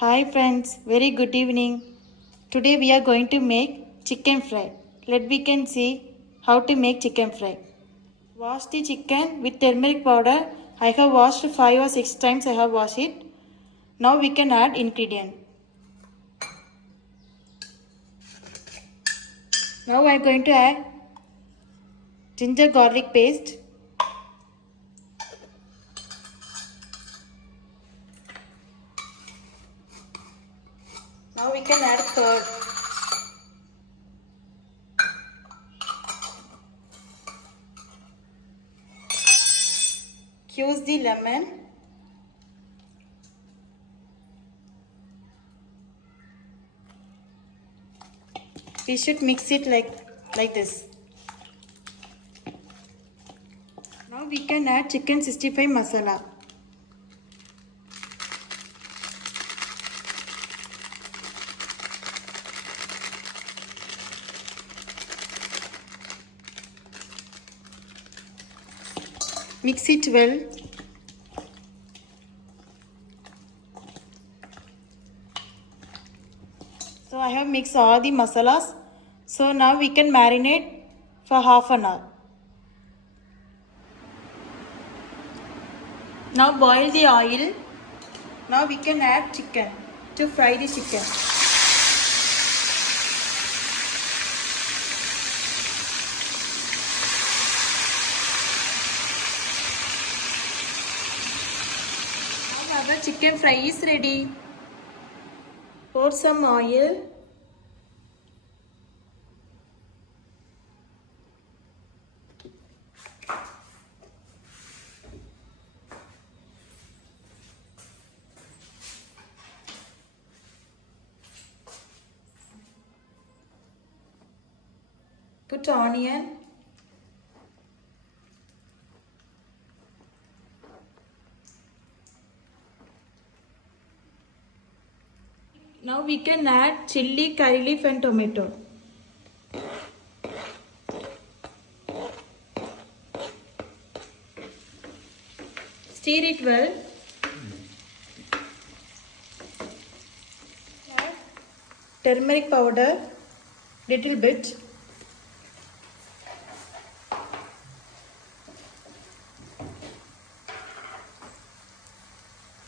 Hi friends, very good evening. Today we are going to make chicken fry. We can see how to make chicken fry. Wash the chicken with turmeric powder. I have washed 5 or 6 times I have washed it. Now we can add ingredient. Now I am going to add ginger garlic paste. Now we can add curd. Squeeze the lemon. We should mix it like this. Now we can add chicken 65 masala. Mix it well. So I have mixed all the masalas. So now we can marinate for half an hour. Now boil the oil. Now we can add chicken to fry the chicken. Now our chicken fry is ready. Pour some oil. Put onion. Now we can add chilli, curry leaf and tomato. Stir it well. Add turmeric powder, little bit.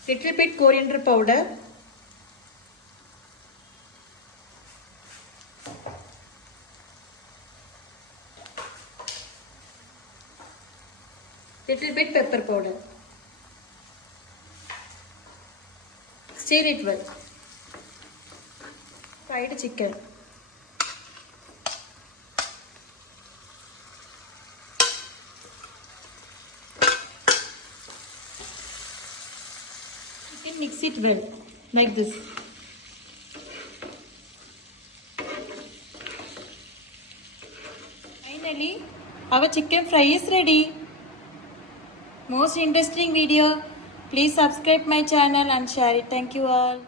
Little bit coriander powder. Little bit pepper powder. Stir it well. Fried chicken. You can mix it well, like this. Finally, our chicken fry is ready. Most interesting video. Please subscribe my channel and share it. Thank you all.